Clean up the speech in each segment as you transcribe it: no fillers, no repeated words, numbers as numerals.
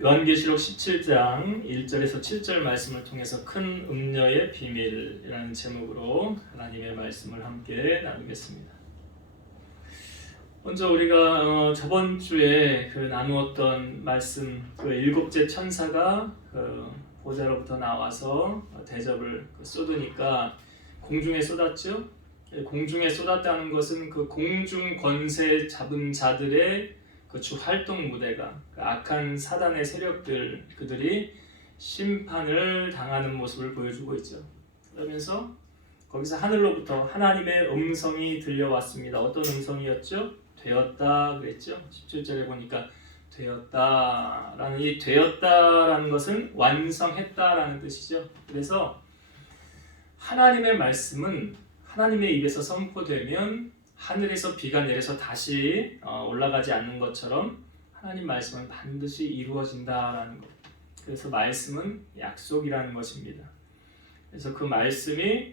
요한계시록 17장 1절에서 7절 말씀을 통해서 큰 음녀의 비밀이라는 제목으로 하나님의 말씀을 함께 나누겠습니다. 먼저 우리가 저번 주에 나누었던 말씀, 일곱째 천사가 보좌로부터 나와서 대접을 쏟으니까 공중에 쏟았죠. 공중에 쏟았다는 것은 그 공중 권세 잡은 자들의 주 활동 무대가 악한 사단의 세력들, 그들이 심판을 당하는 모습을 보여주고 있죠. 그러면서 거기서 하늘로부터 하나님의 음성이 들려왔습니다. 어떤 음성이었죠? 되었다 그랬죠. 17절에 보니까 되었다라는, 이 되었다라는 것은 완성했다라는 뜻이죠. 그래서 하나님의 말씀은 하나님의 입에서 선포되면 하늘에서 비가 내려서 다시 올라가지 않는 것처럼 하나님 말씀은 반드시 이루어진다라는 것. 그래서 말씀은 약속이라는 것입니다. 그래서 그 말씀이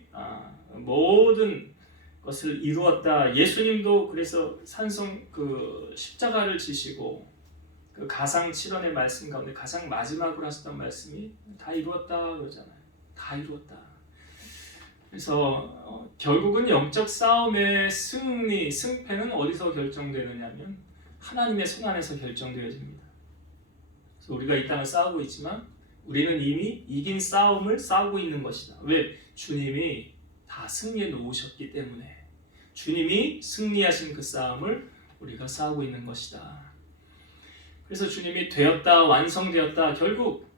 모든 것을 이루었다. 예수님도 그래서 산송 십자가를 지시고 그 가상 7원의 말씀 가운데 가장 마지막으로 하셨던 말씀이 다 이루었다 그러잖아요. 다 이루었다. 그래서 결국은 영적 싸움의 승패는 어디서 결정되느냐면 하나님의 손 안에서 결정되어집니다. 그래서 우리가 이 땅을 싸우고 있지만 우리는 이미 이긴 싸움을 싸우고 있는 것이다. 왜? 주님이 다 승리해 놓으셨기 때문에, 주님이 승리하신 그 싸움을 우리가 싸우고 있는 것이다. 그래서 주님이 되었다, 완성되었다. 결국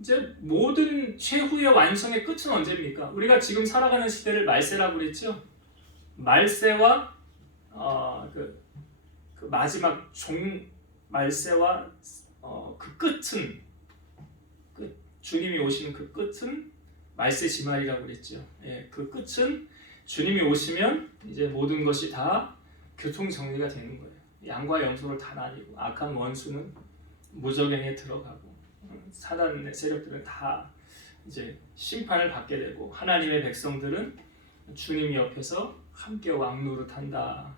이제 모든 최후의 완성의 끝은 언제입니까? 우리가 지금 살아가는 시대를 말세라고 그랬죠. 말세와 그 마지막 말세와 그 끝은, 주님이 오시는 그 끝은 말세 지말이라고 그랬죠. 그 끝은 주님이 오시면 이제 모든 것이 다 교통 정리가 되는 거예요. 양과 염소를 다 나뉘고 악한 원수는 무저갱에 들어가고 사단의 세력들은 다 이제 심판을 받게 되고 하나님의 백성들은 주님 옆에서 함께 왕노릇한다.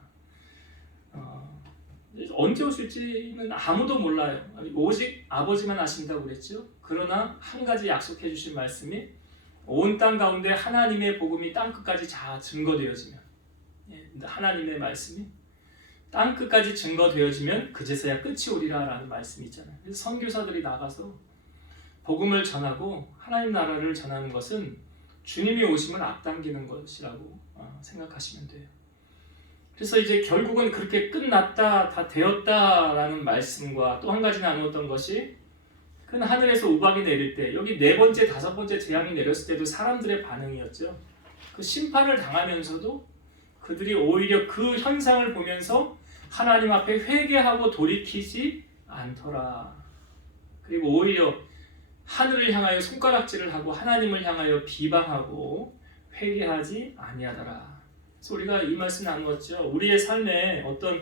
언제 오실지는 아무도 몰라요. 오직 아버지만 아신다고 그랬죠. 그러나 한 가지 약속해 주신 말씀이 온 땅 가운데 하나님의 복음이 땅 끝까지 다 증거되어지면, 하나님의 말씀이 땅 끝까지 증거되어지면 그제서야 끝이 오리라라는 말씀이 있잖아요. 그래서 선교사들이 나가서 복음을 전하고 하나님 나라를 전하는 것은 주님이 오시면 앞당기는 것이라고 생각하시면 돼요. 그래서 이제 결국은 그렇게 끝났다, 다 되었다라는 말씀과 또 한 가지 나누었던 것이 큰 하늘에서 우박이 내릴 때, 여기 네 번째, 다섯 번째 재앙이 내렸을 때도 사람들의 반응이었죠. 그 심판을 당하면서도 그들이 오히려 그 현상을 보면서 하나님 앞에 회개하고 돌이키지 않더라. 그리고 오히려 하늘을 향하여 손가락질을 하고 하나님을 향하여 비방하고 회개하지 아니하더라. 그래서 우리가 이 말씀 나누었죠. 우리의 삶에 어떤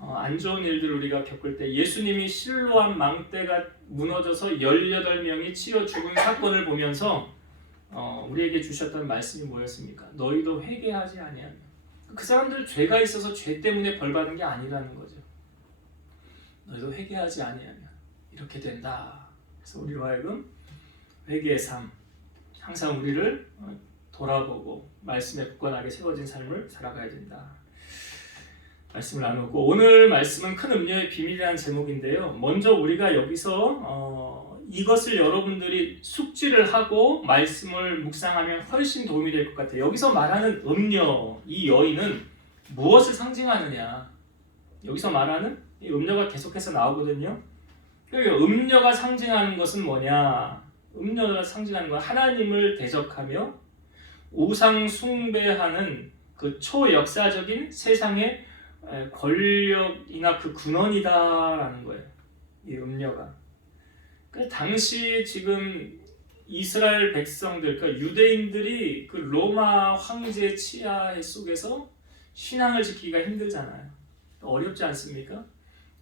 안 좋은 일들을 우리가 겪을 때 예수님이 실로암 망대가 무너져서 18명이 치여 죽은 사건을 보면서 우리에게 주셨던 말씀이 뭐였습니까? 너희도 회개하지 아니하며. 그 사람들 죄가 있어서 죄 때문에 벌 받은 게 아니라는 거죠. 너희도 회개하지 아니하며 이렇게 된다. 그래서 우리로 하여금 회개의 삶, 항상 우리를 돌아보고 말씀에 굳건하게 세워진 삶을 살아가야 된다. 말씀을 나누고, 오늘 말씀은 큰 음료의 비밀이라는 제목인데요. 먼저 우리가 여기서 이것을 여러분들이 숙지를 하고 말씀을 묵상하면 훨씬 도움이 될 것 같아요. 여기서 말하는 음료, 이 여인은 무엇을 상징하느냐? 여기서 말하는 이 음료가 계속해서 나오거든요. 음료가 상징하는 것은 뭐냐? 음료가 상징하는 건 하나님을 대적하며 우상 숭배하는 그 초역사적인 세상의 권력이나 그 근원이다라는 거예요. 이 음료가. 그 당시 지금 이스라엘 백성들, 그러니까 유대인들이 그 로마 황제 치하 속에서 신앙을 지키기가 힘들잖아요. 어렵지 않습니까?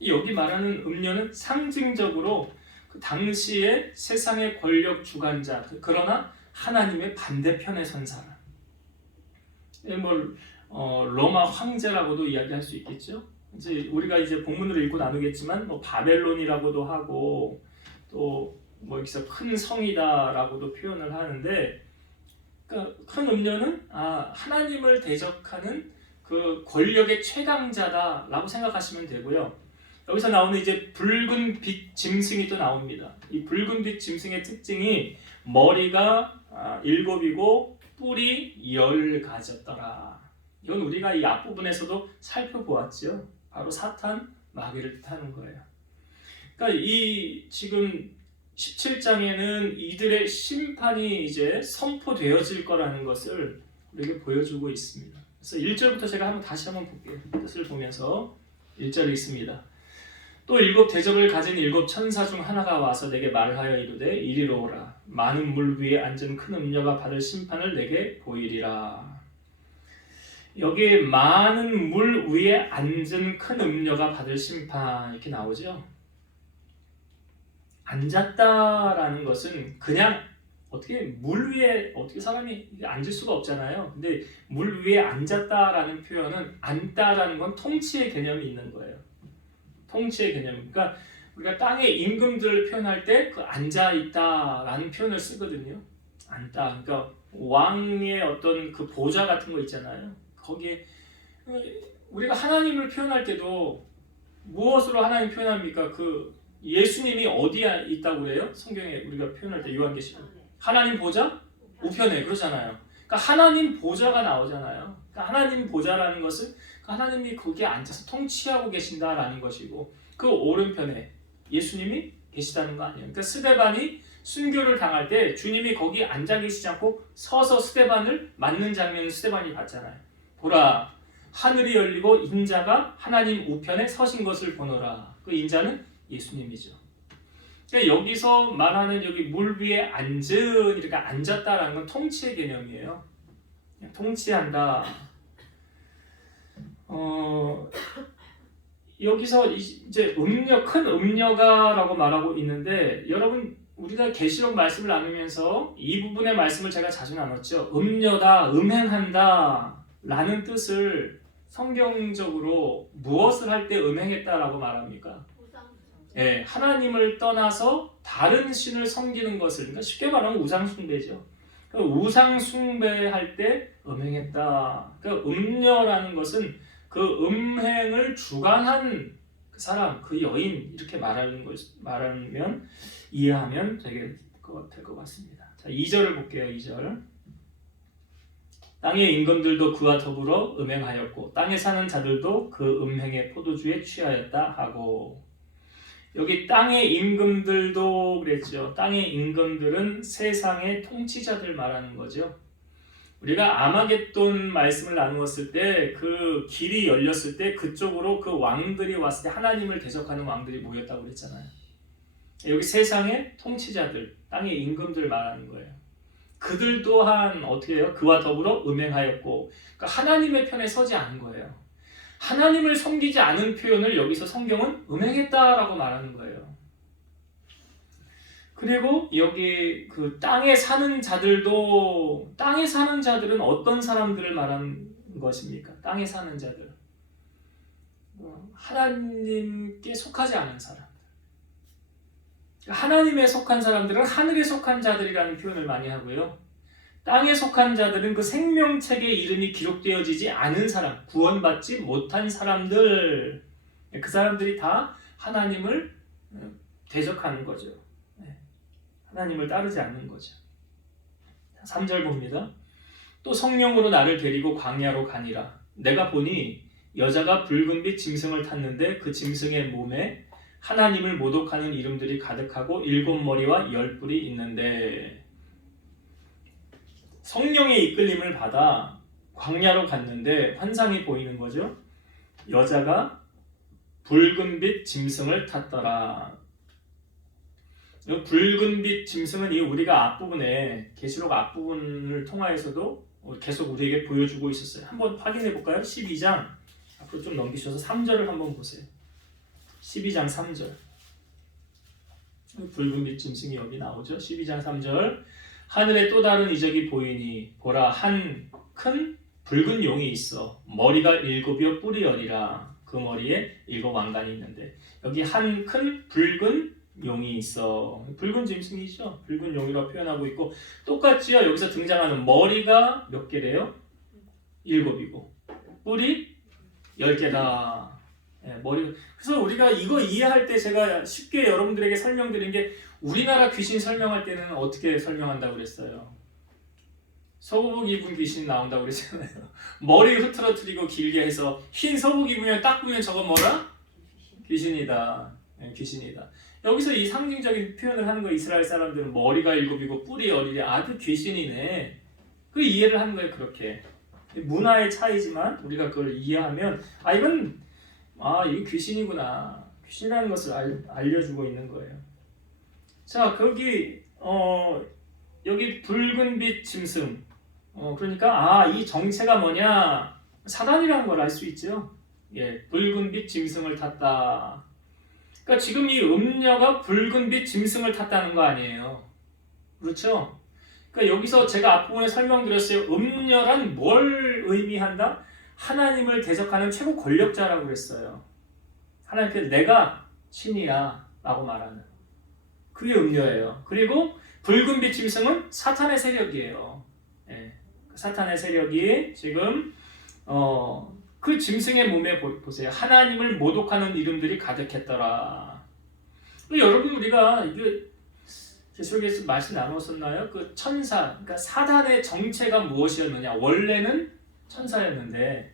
여기 말하는 음료는 상징적으로 그 당시의 세상의 권력 주관자, 그러나 하나님의 반대편에 선 사람. 로마 황제라고도 이야기할 수 있겠죠. 이제 우리가 이제 본문으로 읽고 나누겠지만 뭐 바벨론이라고도 하고 또 뭐 여기서 큰 성이다라고도 표현을 하는데, 그러니까 큰 음녀는 하나님을 대적하는 그 권력의 최강자다라고 생각하시면 되고요. 여기서 나오는 이제 붉은 빛 짐승이 또 나옵니다. 이 붉은 빛 짐승의 특징이 머리가 7이고 뿔이 10가졌더라. 이건 우리가 이 앞부분에서도 살펴보았죠. 바로 사탄, 마귀를 뜻하는 거예요. 그러니까 이 지금 17장에는 이들의 심판이 이제 선포되어질 거라는 것을 우리에게 보여주고 있습니다. 그래서 1절부터 제가 다시 한번 볼게요. 뜻을 보면서 1절에 있습니다. 또 7 대접을 가진 7 천사 중 하나가 와서 내게 말하여 이르되 이리로 오라. 많은 물 위에 앉은 큰 음녀가 받을 심판을 내게 보이리라. 여기에 많은 물 위에 앉은 큰 음녀가 받을 심판 이렇게 나오죠. 앉았다라는 것은 그냥 어떻게 물 위에 어떻게 사람이 앉을 수가 없잖아요. 근데 물 위에 앉았다라는 표현은 앉다라는 건 통치의 개념이 있는 거예요. 통치의 개념. 그러니까 우리가 땅의 임금들을 표현할 때 그 앉아 있다라는 표현을 쓰거든요. 앉다. 그러니까 왕의 어떤 그 보좌 같은 거 있잖아요. 거기에 우리가 하나님을 표현할 때도 무엇으로 하나님 표현합니까? 그 예수님이 어디에 있다고 그래요? 성경에 우리가 표현할 때 요한계시록 하나님 보좌 우편에 그러잖아요. 그러니까 하나님 보좌가 나오잖아요. 그러니까 하나님 보좌라는 것은 하나님이 거기에 앉아서 통치하고 계신다라는 것이고 그 오른편에 예수님이 계시다는 거 아니에요. 그러니까 스데반이 순교를 당할 때 주님이 거기 앉아 계시지 않고 서서 스데반을 맞는 장면을 스데반이 봤잖아요. 보라, 하늘이 열리고 인자가 하나님 우편에 서신 것을 보노라. 그 인자는 예수님이죠. 그러니까 여기서 말하는 여기 물 위에 앉은 이렇게 앉았다라는 건 통치의 개념이에요. 통치한다. 여기서 이제 음녀, 큰 음녀가라고 말하고 있는데 여러분 우리가 계시록 말씀을 나누면서 이 부분의 말씀을 제가 자주 나눴죠. 음녀다, 음행한다 라는 뜻을 성경적으로 무엇을 할 때 음행했다라고 말합니까? 예, 하나님을 떠나서 다른 신을 섬기는 것을, 그러니까 쉽게 말하면 우상숭배죠. 그러니까 우상숭배할 때 음행했다. 그러니까 음녀라는 것은 그 음행을 주관한 그 사람, 그 여인 이렇게 말하면 이해하면 될 것 같습니다. 자, 2절을 볼게요. 2절. 땅의 임금들도 그와 더불어 음행하였고 땅에 사는 자들도 그 음행의 포도주에 취하였다 하고, 여기 땅의 임금들도 그랬죠. 땅의 임금들은 세상의 통치자들 말하는 거죠. 우리가 아마겟돈 말씀을 나누었을 때 그 길이 열렸을 때 그쪽으로 그 왕들이 왔을 때 하나님을 대적하는 왕들이 모였다고 그랬잖아요. 여기 세상의 통치자들, 땅의 임금들 말하는 거예요. 그들 또한 어떻게 해요? 그와 더불어 음행하였고, 그러니까 하나님의 편에 서지 않은 거예요. 하나님을 섬기지 않은 표현을 여기서 성경은 음행했다라고 말하는 거예요. 그리고 여기 그 땅에 사는 자들도, 땅에 사는 자들은 어떤 사람들을 말하는 것입니까? 땅에 사는 자들, 하나님께 속하지 않은 사람들. 하나님에 속한 사람들은 하늘에 속한 자들이라는 표현을 많이 하고요. 땅에 속한 자들은 그 생명책의 이름이 기록되어지지 않은 사람, 구원받지 못한 사람들, 그 사람들이 다 하나님을 대적하는 거죠. 하나님을 따르지 않는 거죠. 3절 봅니다. 또 성령으로 나를 데리고 광야로 가니라. 내가 보니 여자가 붉은빛 짐승을 탔는데 그 짐승의 몸에 하나님을 모독하는 이름들이 가득하고 7머리와 10뿔이 있는데, 성령의 이끌림을 받아 광야로 갔는데 환상이 보이는 거죠. 여자가 붉은빛 짐승을 탔더라. 붉은빛 짐승은 이 우리가 앞부분에 계시록 앞부분을 통하여서도 계속 우리에게 보여주고 있었어요. 한번 확인해 볼까요? 12장 앞으로 좀 넘기셔서 3절을 한번 보세요. 12장 3절. 붉은빛 짐승이 여기 나오죠. 12장 3절. 하늘에 또 다른 이적이 보이니 보라, 한 큰 붉은 용이 있어 머리가 7이요 뿔이 10이라. 그 머리에 7 왕관이 있는데 여기 한 큰 붉은 용이 있어. 붉은 짐승이죠. 붉은 용이라고 표현하고 있고 똑같지요. 여기서 등장하는 머리가 몇 개래요? 7이고 뿔이 10개다. 예, 머리. 그래서 우리가 이거 이해할 때 제가 쉽게 여러분들에게 설명드린 게 우리나라 귀신 설명할 때는 어떻게 설명한다고 그랬어요? 소복 입은 귀신 나온다고 그랬잖아요. 머리 흐트러뜨리고 길게 해서 흰 소복 입으면 딱 보면 저거 뭐라? 귀신이다. 예, 귀신이다. 여기서 이 상징적인 표현을 하는 거 이스라엘 사람들은 머리가 7이고 뿔이 10이래. 그 귀신이네. 그 이해를 하는 거예요. 그렇게. 문화의 차이지만 우리가 그걸 이해하면 이건 이게 귀신이구나. 귀신이라는 것을 알려주고 있는 거예요. 자, 거기 여기 붉은빛 짐승. 그러니까 이 정체가 뭐냐? 사단이라는 걸 알 수 있죠. 예, 붉은빛 짐승을 탔다. 그러니까 지금 이 음녀가 붉은빛 짐승을 탔다는 거 아니에요. 그렇죠? 그러니까 여기서 제가 앞부분에 설명드렸어요. 음녀란 뭘 의미한다? 하나님을 대적하는 최고 권력자라고 그랬어요. 하나님께서 내가 신이야 라고 말하는 그게 음녀예요. 그리고 붉은빛 짐승은 사탄의 세력이에요. 예, 사탄의 세력이 지금 그 짐승의 몸에 보세요. 하나님을 모독하는 이름들이 가득했더라. 여러분 우리가 이게 계속해서 말씀 나눴었나요? 그 천사, 그러니까 사단의 정체가 무엇이었느냐? 원래는 천사였는데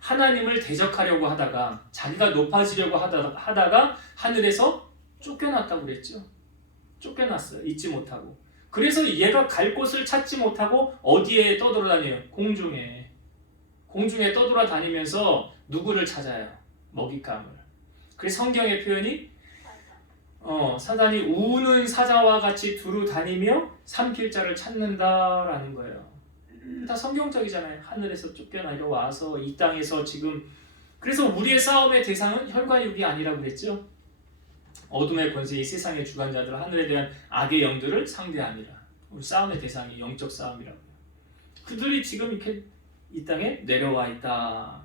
하나님을 대적하려고 하다가 자기가 높아지려고 하다가 하늘에서 쫓겨났다고 그랬죠. 쫓겨났어요. 잊지 못하고. 그래서 얘가 갈 곳을 찾지 못하고 어디에 떠돌아다녀요? 공중에 떠돌아다니면서 누구를 찾아요? 먹잇감을. 그래서 성경의 표현이 사단이 우는 사자와 같이 두루 다니며 삼킬 자를 찾는다라는 거예요. 다 성경적이잖아요. 하늘에서 쫓겨나려 와서 이 땅에서 지금. 그래서 우리의 싸움의 대상은 혈과 육이 아니라고 그랬죠. 어둠의 권세, 이 세상의 주관자들, 하늘에 대한 악의 영들을 상대하니라. 우리 싸움의 대상이 영적 싸움이라고요. 그들이 지금 이렇게 이 땅에 내려와 있다.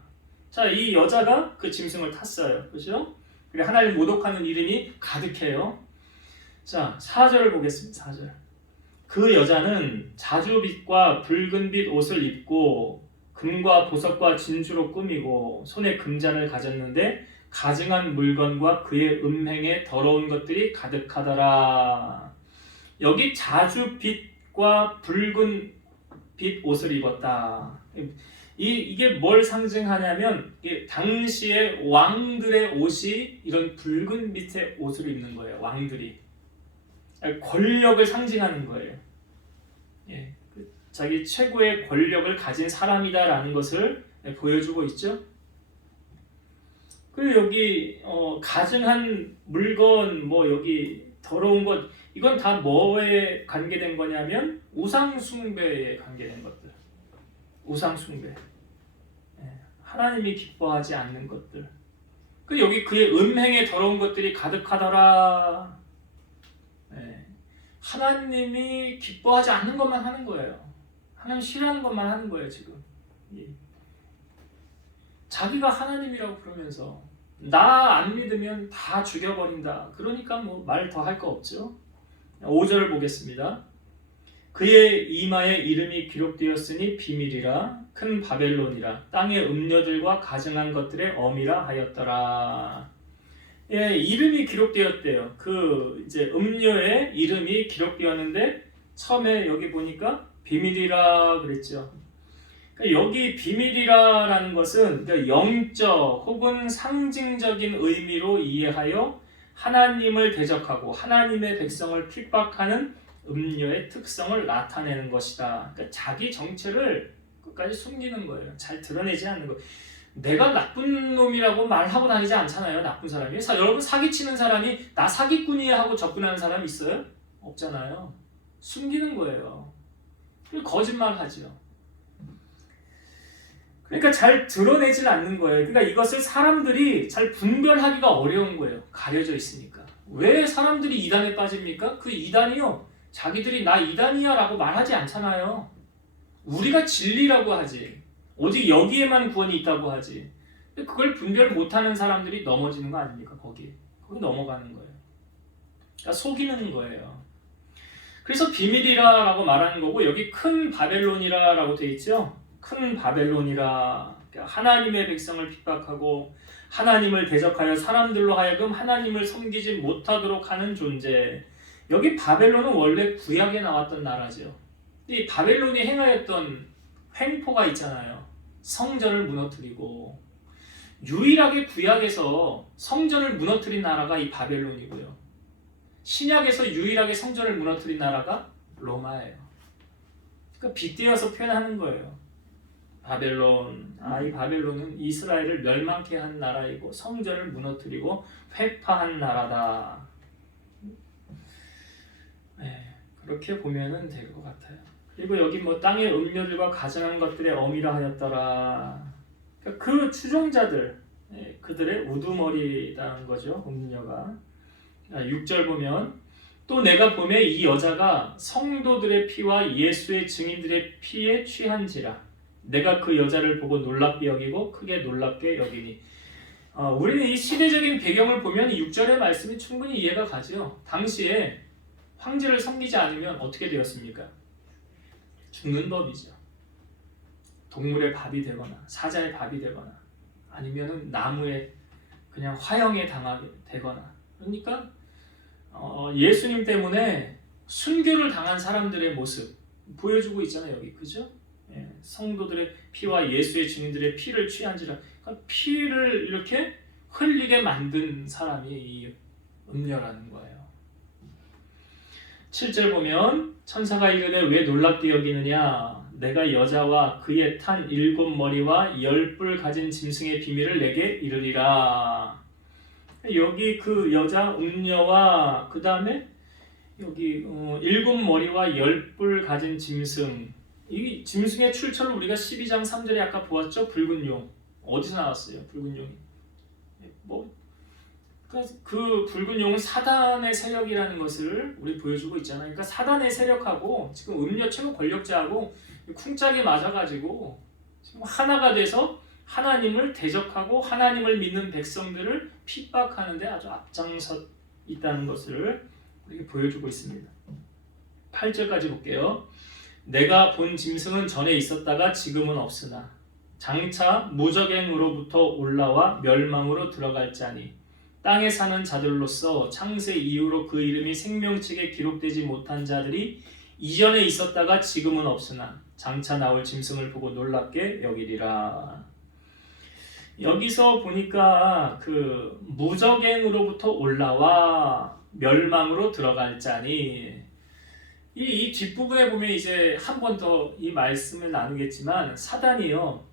자, 이 여자가 그 짐승을 탔어요. 그렇죠? 그리고 하나님 모독하는 이름이 가득해요. 자, 4절을 보겠습니다. 4절. 그 여자는 자주빛과 붉은빛 옷을 입고 금과 보석과 진주로 꾸미고 손에 금잔을 가졌는데 가증한 물건과 그의 음행에 더러운 것들이 가득하더라. 여기 자주빛과 붉은빛 옷을 입었다. 이게 뭘 상징하냐면 당시에 왕들의 옷이 이런 붉은빛의 옷을 입는 거예요. 왕들이 권력을 상징하는 거예요. 예, 자기 최고의 권력을 가진 사람이다라는 것을 보여주고 있죠. 그리고 여기 가증한 물건, 여기 더러운 것, 이건 다 뭐에 관계된 거냐면 우상 숭배에 관계된 것들. 우상 숭배. 하나님이 기뻐하지 않는 것들. 그 여기 그의 음행에 더러운 것들이 가득하더라. 하나님이 기뻐하지 않는 것만 하는 거예요. 하나님 싫어하는 것만 하는 거예요, 지금. 자기가 하나님이라고 그러면서 나 안 믿으면 다 죽여버린다. 그러니까 말 더 할 거 없죠. 5절을 보겠습니다. 그의 이마에 이름이 기록되었으니 비밀이라 큰 바벨론이라 땅의 음녀들과 가증한 것들의 어미라 하였더라. 예, 이름이 기록되었대요. 그 이제 음녀의 이름이 기록되었는데 처음에 여기 보니까 비밀이라 그랬죠. 그러니까 여기 비밀이라라는 것은 그러니까 영적 혹은 상징적인 의미로 이해하여 하나님을 대적하고 하나님의 백성을 핍박하는 음녀의 특성을 나타내는 것이다. 그러니까 자기 정체를 끝까지 숨기는 거예요. 잘 드러내지 않는 거예요. 내가 나쁜 놈이라고 말하고 다니지 않잖아요. 나쁜 사람이. 여러분 사기치는 사람이 나 사기꾼이야 하고 접근하는 사람이 있어요? 없잖아요. 숨기는 거예요. 거짓말하죠. 그러니까 잘 드러내질 않는 거예요. 그러니까 이것을 사람들이 잘 분별하기가 어려운 거예요. 가려져 있으니까. 왜 사람들이 이단에 빠집니까? 그 이단이요. 자기들이 나 이단이야 라고 말하지 않잖아요. 우리가 진리라고 하지. 오직 여기에만 구원이 있다고 하지. 근데 그걸 분별 못하는 사람들이 넘어지는 거 아닙니까? 거기 넘어가는 거예요. 그러니까 속이는 거예요. 그래서 비밀이라고 말하는 거고, 여기 큰 바벨론이라고 돼 있죠. 큰 바벨론이라, 그러니까 하나님의 백성을 핍박하고 하나님을 대적하여 사람들로 하여금 하나님을 섬기지 못하도록 하는 존재. 여기 바벨론은 원래 구약에 나왔던 나라죠. 이 바벨론이 행하였던 횡포가 있잖아요. 성전을 무너뜨리고, 유일하게 구약에서 성전을 무너뜨린 나라가 이 바벨론이고요. 신약에서 유일하게 성전을 무너뜨린 나라가 로마예요. 그러니까 빗대어서 표현하는 거예요. 바벨론, 이 바벨론은 이스라엘을 멸망케 한 나라이고 성전을 무너뜨리고 회파한 나라다. 네, 그렇게 보면은 될 것 같아요. 그리고 여기 뭐 땅의 음료들과 가증한 것들의 어미라 하였더라. 그러니까 그 추종자들, 그들의 우두머리라는 거죠. 음료가. 6절 보면, 또 내가 보매 이 여자가 성도들의 피와 예수의 증인들의 피에 취한지라. 내가 그 여자를 보고 놀랍게 여기고 크게 놀랍게 여기니. 우리는 이 시대적인 배경을 보면 이 6절의 말씀이 충분히 이해가 가죠. 당시에 황제를 섬기지 않으면 어떻게 되었습니까? 죽는 법이죠. 동물의 밥이 되거나 사자의 밥이 되거나 아니면은 나무에 그냥 화형에 당하게 되거나. 그러니까 예수님 때문에 순교를 당한 사람들의 모습 보여주고 있잖아요. 여기 그죠? 성도들의 피와 예수의 증인들의 피를 취한지라. 그러니까 피를 이렇게 흘리게 만든 사람이 이 음녀라는 거예요. 7절 보면, 천사가 이르되 왜 놀랍게 여기느냐? 내가 여자와 그의 탄 7머리와 10뿔 가진 짐승의 비밀을 내게 이르리라. 여기 그 여자 음녀와 그 다음에 여기 7머리와 10뿔 가진 짐승. 이 짐승의 출처를 우리가 12장 3절에 아까 보았죠? 붉은 용. 어디서 나왔어요? 붉은 용이. 그 붉은 용은 사단의 세력이라는 것을 우리 보여주고 있잖아요. 그러니까 사단의 세력하고 지금 음료 최고 권력자하고 쿵짝이 맞아가지고 지금 하나가 돼서 하나님을 대적하고 하나님을 믿는 백성들을 핍박하는 데 아주 앞장서 있다는 것을 우리에게 보여주고 있습니다. 8절까지 볼게요. 내가 본 짐승은 전에 있었다가 지금은 없으나 장차 무적행으로부터 올라와 멸망으로 들어갈 자니 땅에 사는 자들로서 창세 이후로 그 이름이 생명책에 기록되지 못한 자들이 이전에 있었다가 지금은 없으나 장차 나올 짐승을 보고 놀랍게 여기리라. 여기서 보니까 그 무적행으로부터 올라와 멸망으로 들어갈 자니, 이 뒷부분에 보면 이제 한 번 더 이 말씀을 나누겠지만, 사단이요,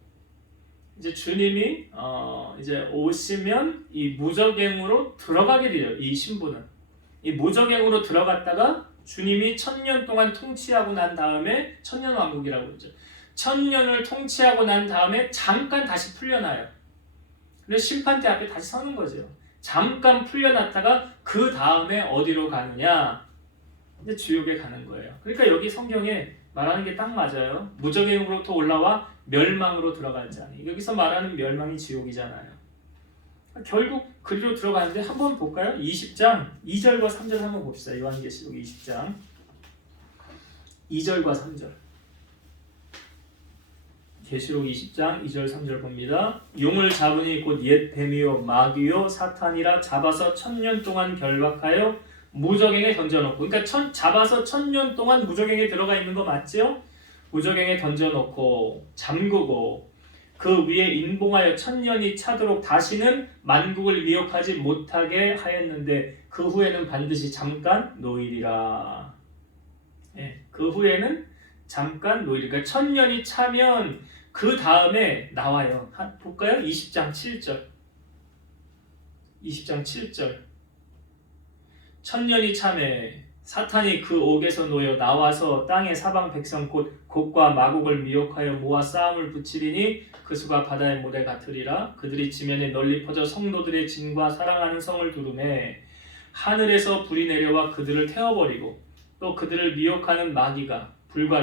이제 주님이 이제 오시면 이 무적행으로 들어가게 돼요. 이 신부는 이 무적행으로 들어갔다가 주님이 1000년 동안 통치하고 난 다음에, 천년왕국이라고 그러죠. 1000년을 통치하고 난 다음에 잠깐 다시 풀려나요. 그래서 심판대 앞에 다시 서는 거죠. 잠깐 풀려났다가 그 다음에 어디로 가느냐? 이제 지옥에 가는 거예요. 그러니까 여기 성경에 말하는 게 딱 맞아요. 무적행으로부터 올라와 멸망으로 들어갈 자니. 여기서 말하는 멸망이 지옥이잖아요. 결국 그리로 들어가는데 한번 볼까요? 20장 2절과 3절 한번 봅시다. 요한계시록 20장 2절과 3절. 계시록 20장 2절 3절 봅니다. 용을 잡으니 곧 옛 뱀이요 마귀요 사탄이라 잡아서 1000년 동안 결박하여 무적행에 던져놓고, 그러니까 잡아서 1000년 동안 무적행에 들어가 있는 거 맞죠? 무적행에 던져놓고 잠그고 그 위에 인봉하여 1000년이 차도록 다시는 만국을 미혹하지 못하게 하였는데 그 후에는 반드시 잠깐 노이리라. 그 후에는 잠깐 노이리라. 그러니까 1000년이 차면 그 다음에 나와요. 볼까요? 20장 7절. 20장 7절. 1000년이 참에 사탄이 그 옥에서 놓여 나와서 땅의 사방 백성 곧 곡과 마곡을 미혹하여 모아 싸움을 붙이리니 그 수가 바다의 모래 같으리라. 그들이 지면에 널리 퍼져 성도들의 진과 사랑하는 성을 두르매 하늘에서 불이 내려와 그들을 태워버리고 또 그들을 미혹하는 마귀가 불과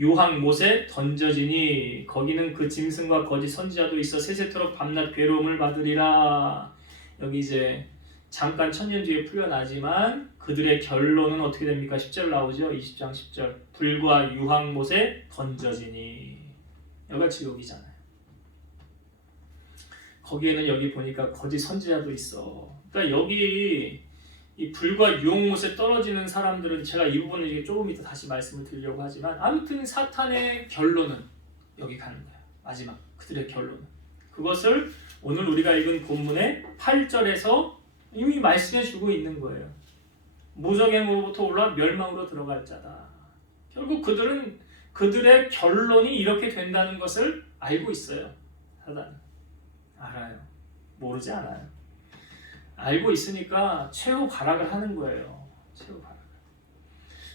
유황못에 던져지니 거기는 그 짐승과 거짓 선지자도 있어 세세토록 밤낮 괴로움을 받으리라. 여기 이제 잠깐 천년 뒤에 풀려나지만 그들의 결론은 어떻게 됩니까? 10절 나오죠. 20장 10절. 불과 유황못에 던져지니. 여기가 지옥이잖아요. 거기에는 여기 보니까 거짓 선지자도 있어. 그러니까 여기 이 불과 유황못에 떨어지는 사람들은 제가 이 부분을 조금 이따 다시 말씀을 드리려고 하지만 아무튼 사탄의 결론은 여기 가는 거예요. 마지막 그들의 결론은. 그것을 오늘 우리가 읽은 본문의 8절에서 이미 말씀해 주고 있는 거예요. 무적행으로부터 올라 멸망으로 들어갈 자다. 결국 그들의 결론이 이렇게 된다는 것을 알고 있어요. 사단은. 알아요. 모르지 않아요. 알고 있으니까 최후 발악을 하는 거예요. 최후 발악.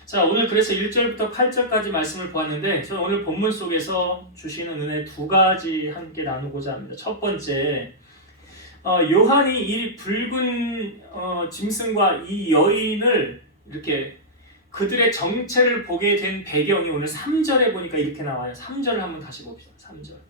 자, 오늘 그래서 1절부터 8절까지 말씀을 보았는데 저는 오늘 본문 속에서 주시는 은혜 두 가지 함께 나누고자 합니다. 첫 번째, 요한이 이 붉은 짐승과 이 여인을 이렇게 그들의 정체를 보게 된 배경이 오늘 3절에 보니까 이렇게 나와요. 3절을 한번 다시 봅시다. 3절.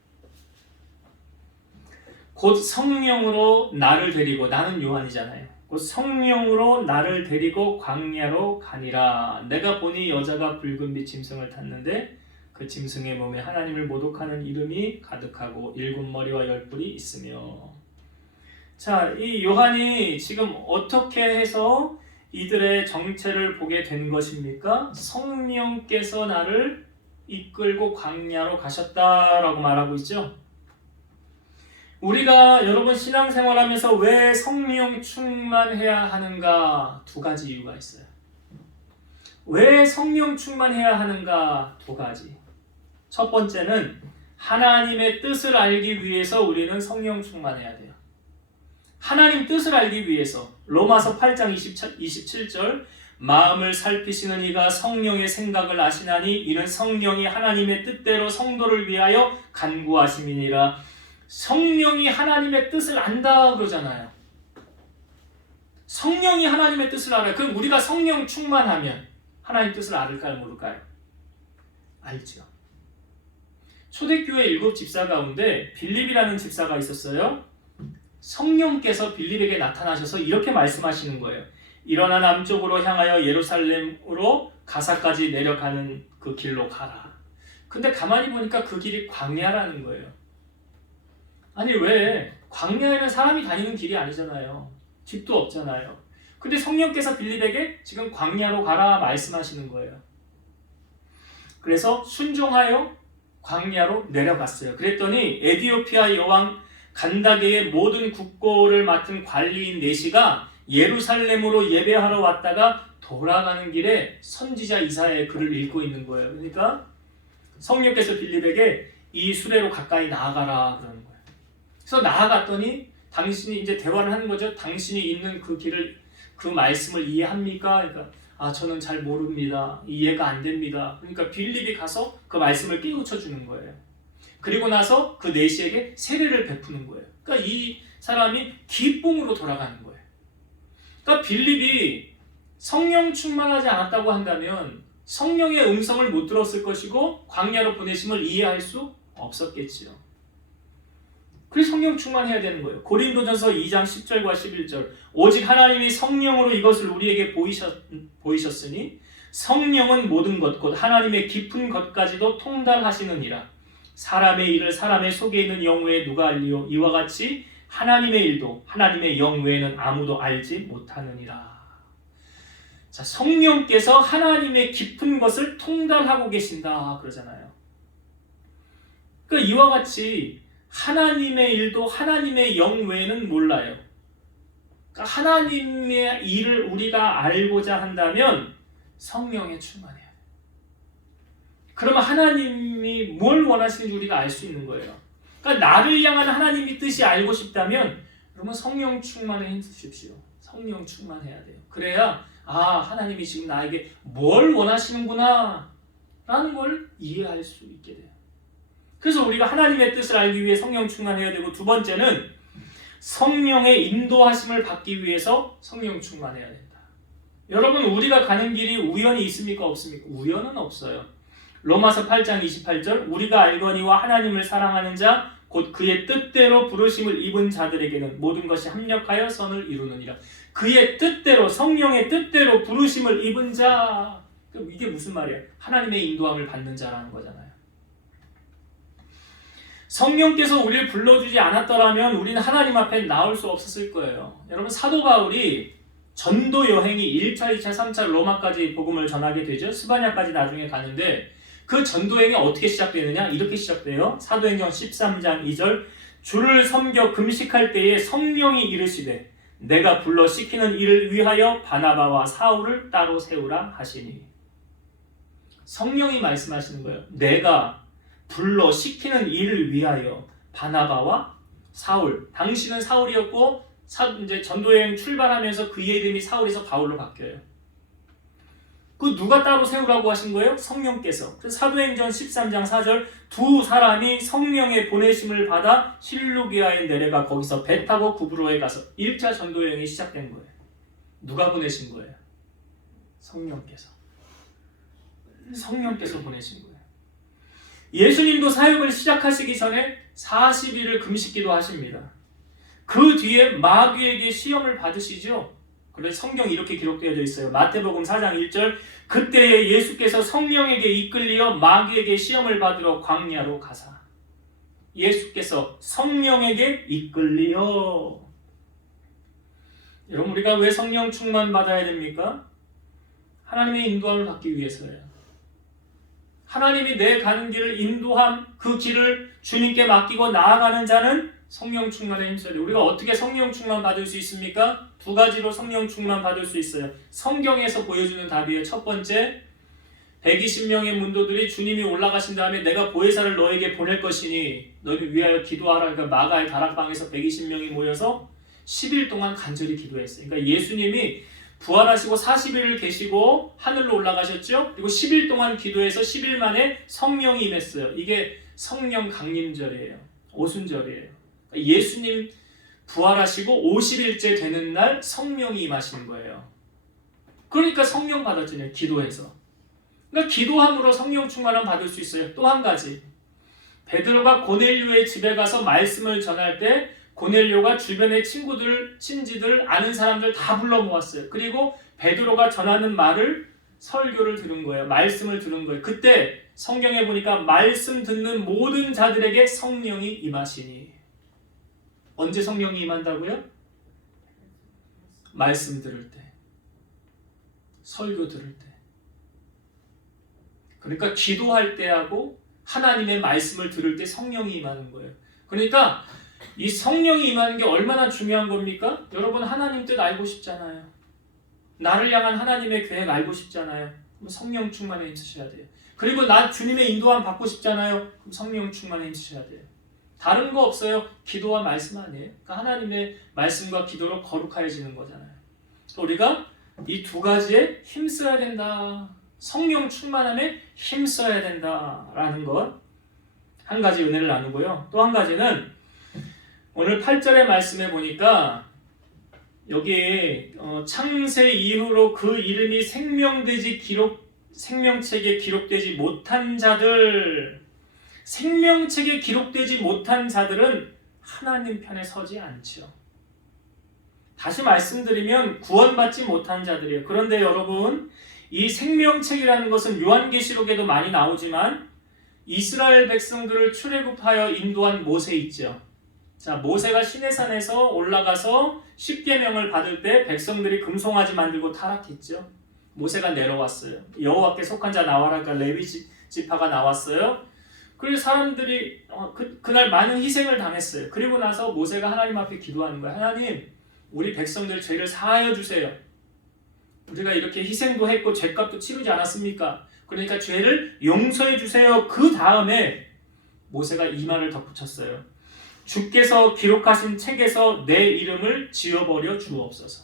곧 성령으로 나를 데리고, 나는 요한이잖아요. 곧 성령으로 나를 데리고 광야로 가니라. 내가 보니 여자가 붉은빛 짐승을 탔는데 그 짐승의 몸에 하나님을 모독하는 이름이 가득하고 7머리와 10뿔이 있으며. 자, 이 요한이 지금 어떻게 해서 이들의 정체를 보게 된 것입니까? 성령께서 나를 이끌고 광야로 가셨다라고 말하고 있죠. 우리가 여러분 신앙생활하면서 왜 성령 충만해야 하는가? 두 가지 이유가 있어요. 왜 성령 충만해야 하는가? 두 가지. 첫 번째는 하나님의 뜻을 알기 위해서 우리는 성령 충만해야 돼요. 하나님 뜻을 알기 위해서. 로마서 8장 27절 마음을 살피시는 이가 성령의 생각을 아시나니 이는 성령이 하나님의 뜻대로 성도를 위하여 간구하심이니라. 성령이 하나님의 뜻을 안다 그러잖아요. 성령이 하나님의 뜻을 알아요. 그럼 우리가 성령 충만하면 하나님 뜻을 알을까요? 모를까요? 알죠. 초대교회 7 집사 가운데 빌립이라는 집사가 있었어요. 성령께서 빌립에게 나타나셔서 이렇게 말씀하시는 거예요. 일어나 남쪽으로 향하여 예루살렘으로 가사까지 내려가는 그 길로 가라. 근데 가만히 보니까 그 길이 광야라는 거예요. 아니 왜? 광야에는 사람이 다니는 길이 아니잖아요. 집도 없잖아요. 근데 성령께서 빌립에게 지금 광야로 가라 말씀하시는 거예요. 그래서 순종하여 광야로 내려갔어요. 그랬더니 에디오피아 여왕 간다게의 모든 국고를 맡은 관리인 네시가 예루살렘으로 예배하러 왔다가 돌아가는 길에 선지자 이사야의 글을 읽고 있는 거예요. 그러니까 성령께서 빌립에게 이 수레로 가까이 나아가라 그러는 거예요. 그래서 나아갔더니 당신이 이제 대화를 하는 거죠. 당신이 있는 그 길을, 그 말씀을 이해합니까? 그러니까 저는 잘 모릅니다. 이해가 안 됩니다. 그러니까 빌립이 가서 그 말씀을 깨우쳐 주는 거예요. 그리고 나서 그 네시에게 세례를 베푸는 거예요. 그러니까 이 사람이 기쁨으로 돌아가는 거예요. 그러니까 빌립이 성령 충만하지 않았다고 한다면 성령의 음성을 못 들었을 것이고 광야로 보내심을 이해할 수 없었겠지요. 그래서 성령 충만해야 되는 거예요. 고린도전서 2장 10절과 11절 오직 하나님이 성령으로 이것을 우리에게 보이셨으니 성령은 모든 것 곧 하나님의 깊은 것까지도 통달하시느니라. 사람의 일을 사람의 속에 있는 영 외에 누가 알리요? 이와 같이 하나님의 일도 하나님의 영 외에는 아무도 알지 못하느니라. 자, 성령께서 하나님의 깊은 것을 통달하고 계신다 그러잖아요. 그러니까 이와 같이 하나님의 일도 하나님의 영 외에는 몰라요. 그러니까 하나님의 일을 우리가 알고자 한다면 성령에 충만해야 돼요. 그러면 하나님이 뭘 원하시는지 우리가 알 수 있는 거예요. 그러니까 나를 향한 하나님의 뜻이 알고 싶다면 그러면 성령 충만에 힘쓰십시오. 성령 충만해야 돼요. 그래야 하나님이 지금 나에게 뭘 원하시는구나 라는 걸 이해할 수 있게 돼요. 그래서 우리가 하나님의 뜻을 알기 위해 성령 충만해야 되고, 두 번째는 성령의 인도하심을 받기 위해서 성령 충만해야 된다. 여러분, 우리가 가는 길이 우연이 있습니까? 없습니까? 우연은 없어요. 로마서 8장 28절 우리가 알거니와 하나님을 사랑하는 자 곧 그의 뜻대로 부르심을 입은 자들에게는 모든 것이 합력하여 선을 이루느니라. 그의 뜻대로 성령의 뜻대로 부르심을 입은 자. 이게 무슨 말이야? 하나님의 인도함을 받는 자라는 거잖아요. 성령께서 우리를 불러주지 않았더라면 우리는 하나님 앞에 나올 수 없었을 거예요. 여러분 사도 바울이 전도 여행이 1차, 2차, 3차 로마까지 복음을 전하게 되죠. 스바냐까지 나중에 가는데 그 전도 여행이 어떻게 시작되느냐? 이렇게 시작돼요. 사도행전 13장 2절 주를 섬겨 금식할 때에 성령이 이르시되 내가 불러 시키는 일을 위하여 바나바와 사울을 따로 세우라 하시니. 성령이 말씀하시는 거예요. 내가 불러 시키는 일을 위하여 바나바와 사울. 당신은 사울이었고 이제 전도여행 출발하면서 그의 이름이 사울에서 바울로 바뀌어요. 그 누가 따로 세우라고 하신 거예요? 성령께서. 그래서 사도행전 13장 4절 두 사람이 성령의 보내심을 받아 실루기아에 내려가 거기서 배 타고 구브로에 가서 1차 전도여행이 시작된 거예요. 누가 보내신 거예요? 성령께서. 성령께서 보내신 거예요. 예수님도 사역을 시작하시기 전에 40일을 금식기도 하십니다. 그 뒤에 마귀에게 시험을 받으시죠. 그래서 성경이 이렇게 기록되어져 있어요. 마태복음 4장 1절 그때에 예수께서 성령에게 이끌리어 마귀에게 시험을 받으러 광야로 가사. 예수께서 성령에게 이끌리어. 여러분 우리가 왜 성령 충만 받아야 됩니까? 하나님의 인도함을 받기 위해서예요. 하나님이 내 가는 길을 인도함, 그 길을 주님께 맡기고 나아가는 자는 성령 충만에 힘써야 돼요. 우리가 어떻게 성령 충만 받을 수 있습니까? 두 가지로 성령 충만 받을 수 있어요. 성경에서 보여주는 답이에요. 첫 번째, 120명의 문도들이 주님이 올라가신 다음에 내가 보혜사를 너에게 보낼 것이니 너희를 위하여 기도하라. 그러니까 마가의 다락방에서 120명이 모여서 10일 동안 간절히 기도했어요. 그러니까 예수님이 부활하시고 40일을 계시고 하늘로 올라가셨죠. 그리고 10일 동안 기도해서 10일 만에 성령이 임했어요. 이게 성령 강림절이에요. 오순절이에요. 예수님 부활하시고 50일째 되는 날 성령이 임하신 거예요. 그러니까 성령 받았잖아요. 기도해서. 그러니까 기도함으로 성령 충만함 받을 수 있어요. 또 한 가지, 베드로가 고넬료의 집에 가서 말씀을 전할 때 고넬료가 주변의 친구들, 친지들, 아는 사람들 다 불러 모았어요. 그리고 베드로가 전하는 말을, 설교를 들은 거예요. 말씀을 들은 거예요. 그때 성경에 보니까 말씀 듣는 모든 자들에게 성령이 임하시니. 언제 성령이 임한다고요? 말씀 들을 때, 설교 들을 때. 그러니까 기도할 때하고 하나님의 말씀을 들을 때 성령이 임하는 거예요. 그러니까 이 성령이 임하는 게 얼마나 중요한 겁니까? 여러분 하나님 뜻 알고 싶잖아요. 나를 향한 하나님의 계획 알고 싶잖아요. 그럼 성령 충만에 힘쓰셔야 돼요. 그리고 나 주님의 인도함 받고 싶잖아요. 그럼 성령 충만에 힘쓰셔야 돼요. 다른 거 없어요. 기도와 말씀 아니에요. 그러니까 하나님의 말씀과 기도로 거룩해지는 거잖아요. 우리가 이 두 가지에 힘써야 된다. 성령 충만함에 힘써야 된다라는 것. 한 가지 은혜를 나누고요. 또 한 가지는 오늘 8절의 말씀에 보니까 여기 창세 이후로 그 이름이 생명책에 기록되지 못한 자들, 생명책에 기록되지 못한 자들은 하나님 편에 서지 않죠. 다시 말씀드리면 구원받지 못한 자들이에요. 그런데 여러분, 이 생명책이라는 것은 요한계시록에도 많이 나오지만 이스라엘 백성들을 출애굽하여 인도한 모세 있죠. 자, 모세가 시내산에서 올라가서 십계명을 받을 때 백성들이 금송아지 만들고 타락했죠. 모세가 내려왔어요. 여호와께 속한 자 나와라. 그러니까 레위 지파가 나왔어요. 그리고 사람들이 그날 많은 희생을 당했어요. 그리고 나서 모세가 하나님 앞에 기도하는 거예요. 하나님, 우리 백성들 죄를 사하여 주세요. 우리가 이렇게 희생도 했고 죄값도 치르지 않았습니까? 그러니까 죄를 용서해 주세요. 그 다음에 모세가 이 말을 덧붙였어요. 주께서 기록하신 책에서 내 이름을 지워버려 주옵소서.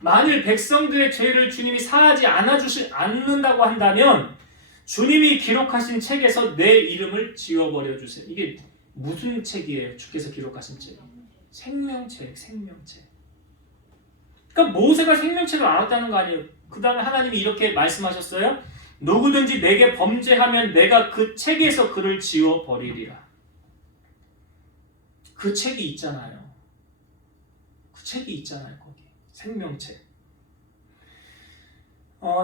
만일 백성들의 죄를 주님이 사하지 않는다고 한다면 주님이 기록하신 책에서 내 이름을 지워버려 주세요. 이게 무슨 책이에요? 주께서 기록하신 책. 생명책, 생명책. 그러니까 모세가 생명책을 알았다는 거 아니에요. 그 다음에 하나님이 이렇게 말씀하셨어요. 누구든지 내게 범죄하면 내가 그 책에서 그를 지워버리리라. 그 책이 있잖아요. 그 책이 있잖아요. 거기 생명책.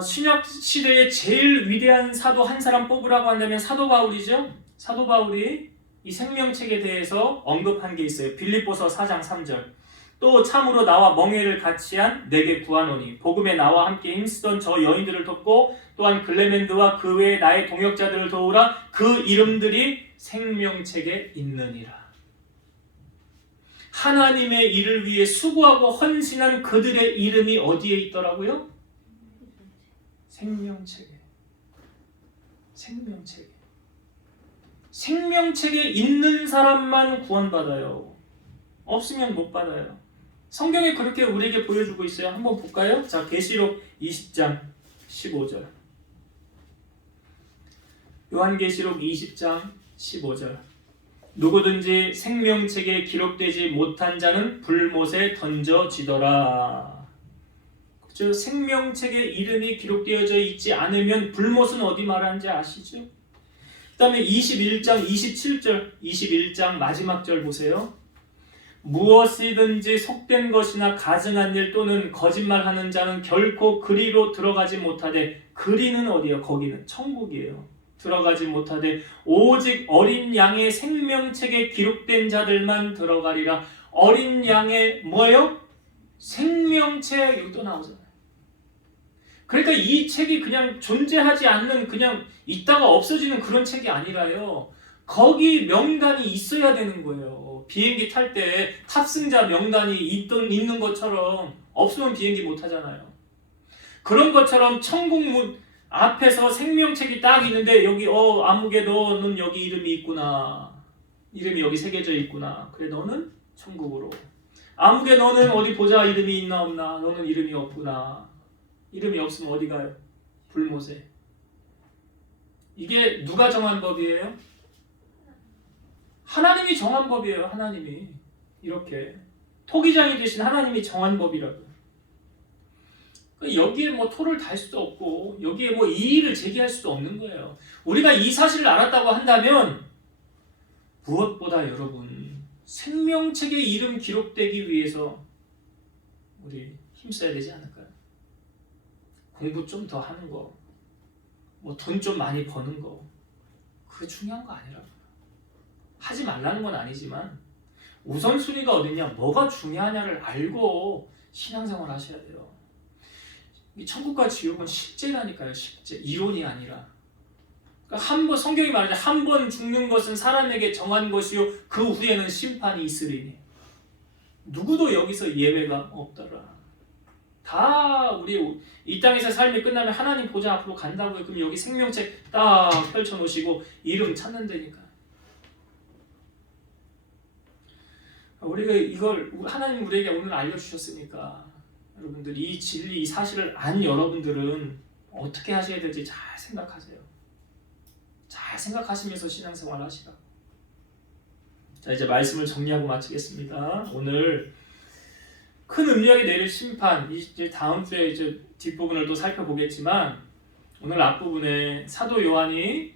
신약 시대의 제일 위대한 사도 한 사람 뽑으라고 한다면 사도 바울이죠. 사도 바울이 이 생명책에 대해서 언급한 게 있어요. 빌립보서 4장 3절. 또 참으로 나와 멍에를 같이한 내게 구하노니 복음에 나와 함께 힘쓰던 저 여인들을 돕고 또한 글레멘드와 그 외에 나의 동역자들을 도우라. 그 이름들이 생명책에 있느니라. 하나님의 일을 위해 수고하고 헌신한 그들의 이름이 어디에 있더라고요? 생명책에. 생명책에. 생명책에 있는 사람만 구원받아요. 없으면 못 받아요. 성경에 그렇게 우리에게 보여주고 있어요. 한번 볼까요? 자, 계시록 20장 15절. 요한계시록 20장 15절. 누구든지 생명책에 기록되지 못한 자는 불못에 던져지더라. 그렇죠? 생명책에 이름이 기록되어져 있지 않으면 불못은 어디 말하는지 아시죠? 그 다음에 21장 27절, 21장 마지막 절 보세요. 무엇이든지 속된 것이나 가증한 일 또는 거짓말하는 자는 결코 그리로 들어가지 못하되, 그리는 어디요? 거기는 천국이에요. 들어가지 못하되 오직 어린 양의 생명책에 기록된 자들만 들어가리라. 어린 양의 뭐예요? 생명책. 여기 또 나오잖아요. 그러니까 이 책이 그냥 존재하지 않는, 그냥 있다가 없어지는 그런 책이 아니라요. 거기 명단이 있어야 되는 거예요. 비행기 탈 때 탑승자 명단이 있는 것처럼 없으면 비행기 못 타잖아요. 그런 것처럼 천국 문 앞에서 생명책이 딱 있는데 여기 아무개 너는 여기 이름이 있구나. 이름이 여기 새겨져 있구나. 그래 너는 천국으로. 아무개 너는 어디 보자. 이름이 있나 없나. 너는 이름이 없구나. 이름이 없으면 어디 가요? 불못에. 이게 누가 정한 법이에요? 하나님이 정한 법이에요. 하나님이. 이렇게 토기장이 되신 하나님이 정한 법이라고요. 여기에 뭐 토를 달 수도 없고 여기에 뭐 이의를 제기할 수도 없는 거예요. 우리가 이 사실을 알았다고 한다면 무엇보다 여러분 생명책에 이름 기록되기 위해서 우리 힘써야 되지 않을까요? 공부 좀 더 하는 거, 뭐 돈 좀 많이 버는 거, 그게 중요한 거 아니라고요. 하지 말라는 건 아니지만 우선순위가 어딨냐, 뭐가 중요하냐를 알고 신앙생활 하셔야 돼요. 이 천국과 지옥은 실제라니까요. 실제. 이론이 아니라. 그러니까 한 번, 성경이 말하죠. 한 번 죽는 것은 사람에게 정한 것이요 그 후에는 심판이 있으리니. 누구도 여기서 예외가 없더라. 다 우리 이 땅에서 삶이 끝나면 하나님 보좌 앞으로 간다고요. 그럼 여기 생명책 딱 펼쳐놓으시고 이름 찾는 데니까. 우리가 이걸 하나님 우리에게 오늘 알려주셨으니까 여러분들 이 진리, 이 사실을 안 여러분들은 어떻게 하셔야 될지 잘 생각하세요. 잘 생각하시면서 신앙생활 하시라. 자, 이제 말씀을 정리하고 마치겠습니다. 오늘 큰 음력이 내릴 심판, 이제 다음 주에 이제 뒷부분을 또 살펴보겠지만 오늘 앞부분에 사도 요한이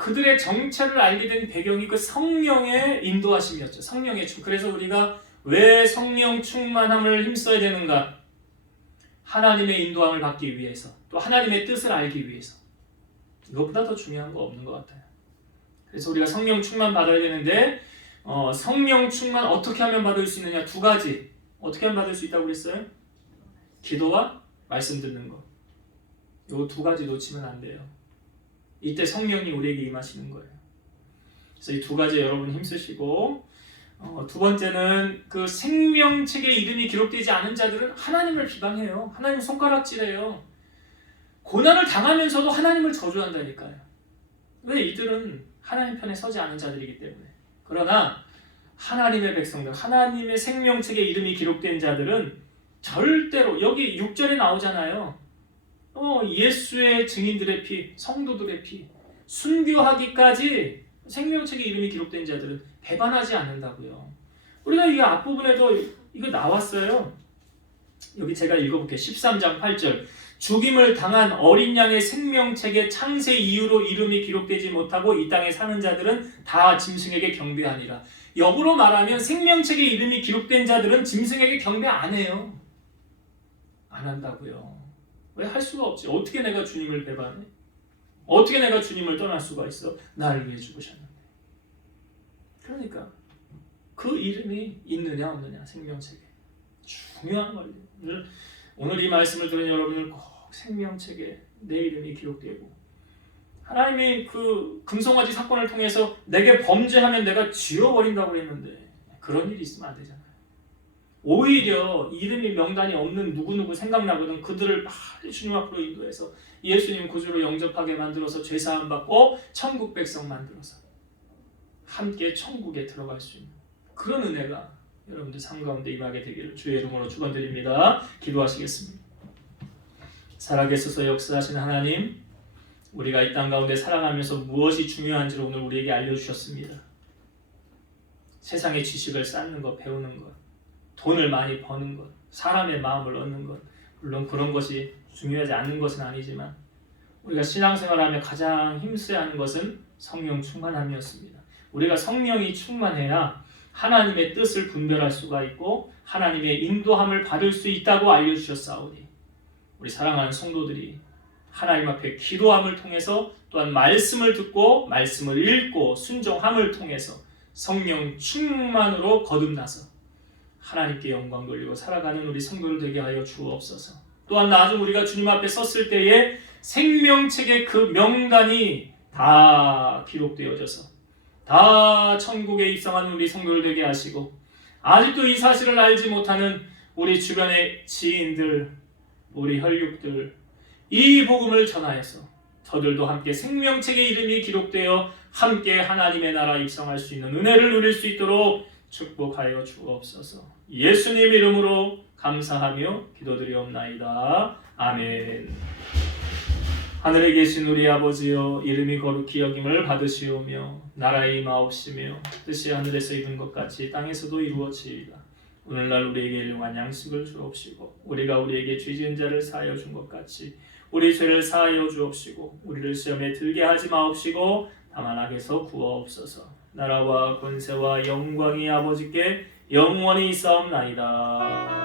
그들의 정체를 알게 된 배경이 그 성령의 인도하심이었죠. 성령의 그래서 우리가 왜 성령 충만함을 힘써야 되는가? 하나님의 인도함을 받기 위해서, 또 하나님의 뜻을 알기 위해서. 이것보다 더 중요한 거 없는 것 같아요. 그래서 우리가 성령 충만 받아야 되는데 성령 충만 어떻게 하면 받을 수 있느냐? 두 가지. 어떻게 하면 받을 수 있다고 그랬어요? 기도와 말씀 듣는 거. 이 두 가지 놓치면 안 돼요. 이때 성령이 우리에게 임하시는 거예요. 그래서 이 두 가지 여러분 힘쓰시고, 두 번째는 그 생명책에 이름이 기록되지 않은 자들은 하나님을 비방해요. 하나님 손가락질해요. 고난을 당하면서도 하나님을 저주한다니까요. 왜? 이들은 하나님 편에 서지 않은 자들이기 때문에. 그러나 하나님의 백성들, 하나님의 생명책에 이름이 기록된 자들은 절대로, 여기 6절에 나오잖아요. 예수의 증인들의 피, 성도들의 피, 순교하기까지 생명책에 이름이 기록된 자들은 배반하지 않는다고요. 우리가 이 앞부분에도 이거 나왔어요. 여기 제가 읽어볼게요. 13장 8절. 죽임을 당한 어린 양의 생명책에 창세 이후로 이름이 기록되지 못하고 이 땅에 사는 자들은 다 짐승에게 경배하니라. 역으로 말하면 생명책에 이름이 기록된 자들은 짐승에게 경배 안 해요. 안 한다고요. 왜? 할 수가 없지. 어떻게 내가 주님을 배반해? 어떻게 내가 주님을 떠날 수가 있어? 나를 위해 죽으셨는데. 그러니까 그 이름이 있느냐 없느냐, 생명책에. 중요한 말이에요. 오늘 이 말씀을 들은 여러분들 꼭 생명책에 내 이름이 기록되고, 하나님이 그 금송아지 사건을 통해서 내게 범죄하면 내가 지워버린다고 했는데 그런 일이 있으면 안 되잖아요. 오히려 이름이 명단이 없는 누구누구 생각나거든 그들을 빨리 주님 앞으로 인도해서 예수님 구주로 영접하게 만들어서 죄사함 받고 천국 백성 만들어서 함께 천국에 들어갈 수 있는 그런 은혜가 여러분들 삶 가운데 임하게 되기를 주의 이름으로 축원드립니다. 기도하시겠습니다. 살아계셔서 역사하신 하나님, 우리가 이 땅 가운데 살아가면서 무엇이 중요한지를 오늘 우리에게 알려주셨습니다. 세상의 지식을 쌓는 것, 배우는 것, 돈을 많이 버는 것, 사람의 마음을 얻는 것, 물론 그런 것이 중요하지 않는 것은 아니지만 우리가 신앙생활하며 가장 힘써야 하는 것은 성령 충만함이었습니다. 우리가 성령이 충만해야 하나님의 뜻을 분별할 수가 있고 하나님의 인도함을 받을 수 있다고 알려주셨사오니 우리 사랑하는 성도들이 하나님 앞에 기도함을 통해서 또한 말씀을 듣고 말씀을 읽고 순종함을 통해서 성령 충만으로 거듭나서 하나님께 영광 돌리고 살아가는 우리 성도들 되게 하여 주옵소서. 또한 나중 우리가 주님 앞에 섰을 때에 생명책의 그 명단이 다 기록되어져서 다 천국에 입성하는 우리 성도들 되게 하시고, 아직도 이 사실을 알지 못하는 우리 주변의 지인들, 우리 혈육들, 이 복음을 전하여서 저들도 함께 생명책의 이름이 기록되어 함께 하나님의 나라 입성할 수 있는 은혜를 누릴 수 있도록 축복하여 주옵소서. 예수님 이름으로 감사하며 기도드리옵나이다. 아멘. 하늘에 계신 우리 아버지여, 이름이 거룩히 여김을 받으시오며 나라의 임하옵시며 뜻이 하늘에서 이룬 것 같이 땅에서도 이루어지이다. 오늘날 우리에게 일용할 양식을 주옵시고 우리가 우리에게 죄 지은 자를 사하여 준 것 같이 우리 죄를 사하여 주옵시고 우리를 시험에 들게 하지 마옵시고 다만 악에서 구하옵소서. 나라와 권세와 영광이 아버지께 영원히 있사옵나이다.